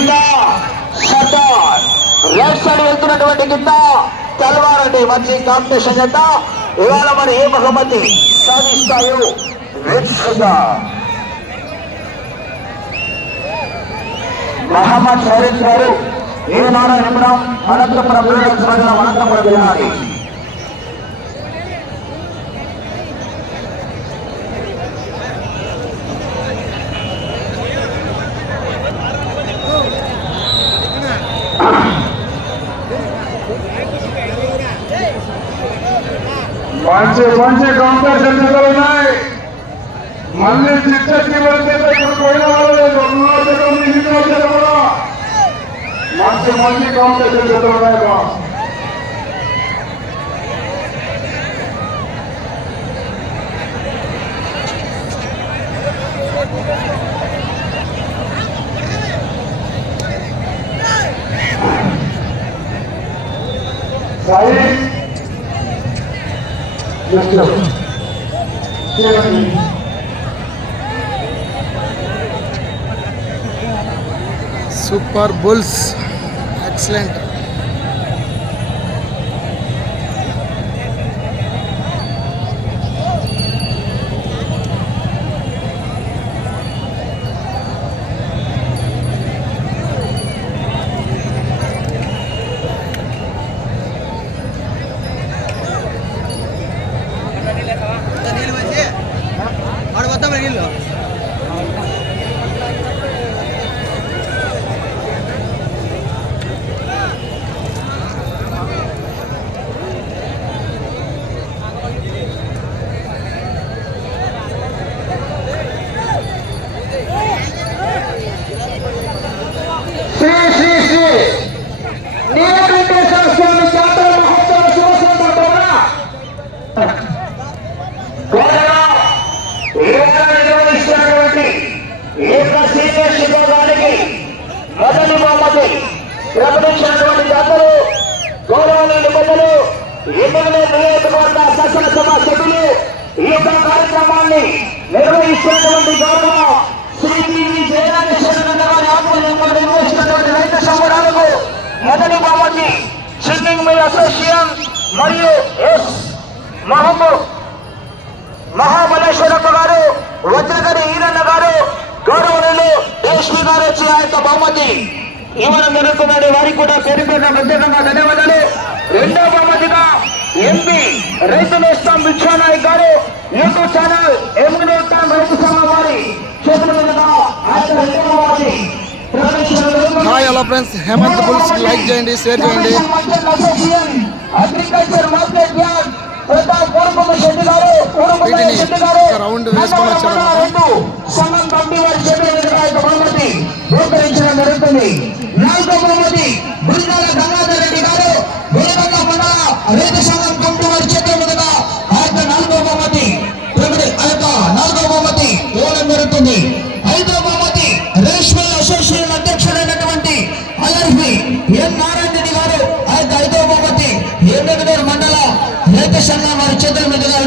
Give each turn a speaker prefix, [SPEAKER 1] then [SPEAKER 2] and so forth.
[SPEAKER 1] గిట్ట Sardar left side వెళ్తున్నటువంటి గిట్ట తల్వార్ అండి మంచి కాంపిటీషన్ జంట ఇవాళ మరి ఏ బహుమతి సాధిస్తాయో వేచుకుందా మహమ్మద్ షరీఫ్ గారు ఏ నారాయణపురం అనంతపురం అనంతపురం వెళ్ళాలి
[SPEAKER 2] మంచి మంచి కౌంటర్ చర్చలు ఉన్నాయి. మళ్ళీ చిత్తకి వెళ్తే ఇప్పుడు పోయిన వాళ్ళు రెండో జత ఉంది ఇంకో జత కూడా మంచి మంచి కాంపిటీషన్ జతలు ఉన్నాయి బాస్. సాయి నెక్స్ట్ చేయండి
[SPEAKER 3] సూపర్ బుల్స్ ఎక్సలెంట్
[SPEAKER 1] ಕ್ಯಾಮ್ರಾ ಇಲ್ಲ ఏక సీనియర్ శిబిరానికి మొదటి బహుమతి ప్రకటించినటువంటి జాతరు గౌరవనీయులు పెద్దలు ఎమ్మెల్యే నియోజకవర్గ శాసనసభ సభ్యులు ఈ యొక్క కార్యక్రమాన్ని నిర్వహిస్తున్నటువంటి గౌరవ శ్రీ పివి గారి ఆధ్వర్యంలో నిర్వహిస్తున్నటువంటి రైతు సంబరాలకు మొదటి బహుమతి స్విమ్మింగ్ మిల్ అసోసియేషన్ మరియు ఎస్. మహమ్మద్ మహాబలేశ్వరప్ప గారు వజ్రగడి ఈరన్న గారు గారు వచ్చి ఆ యొక్క బహుమతి. ఇవ్వడం జరుగుతుందని వారికి కూడా పేరు పేరున ప్రత్యేకంగా ధన్యవాదాలు. రెండో బహుమతిగా ఎంపీ రైతు నేస్తం బిక్షానాయక్ గారు. యూట్యూబ్ ఛానల్ ఎమ్మెల్యే రైతు సంఘం వారి చేతుల మీదుగా.
[SPEAKER 3] Hi hello friends Hemanth bulls like చేయండి షేర్ చేయండి. వీటిని రౌండ్ వేసుకొని వచ్చారన్నమాట.
[SPEAKER 1] స్వీకరించడం జరుగుతుంది. నాలుగో బహుమతి బృందాల గంగాధర్ రెడ్డి గారు. గురబండ మండల రైతు సంఘం కమిటీ వారి చేతుల మీదుగా ఆ యొక్క నాలుగో బహుమతి ప్రకటి- ఆ యొక్క నాలుగో బహుమతి ఇవ్వడం జరుగుతుంది. ఐదో బహుమతి రేష్మల్ అసోసియేషన్ అధ్యక్షుడైనటువంటి అలర్హి ఎన్ నారాయణ రెడ్డి గారు. ఆ యొక్క ఐదో బహుమతి ఏడుగురు మండల రైతు సంఘం వారి చేతుల మీదుగా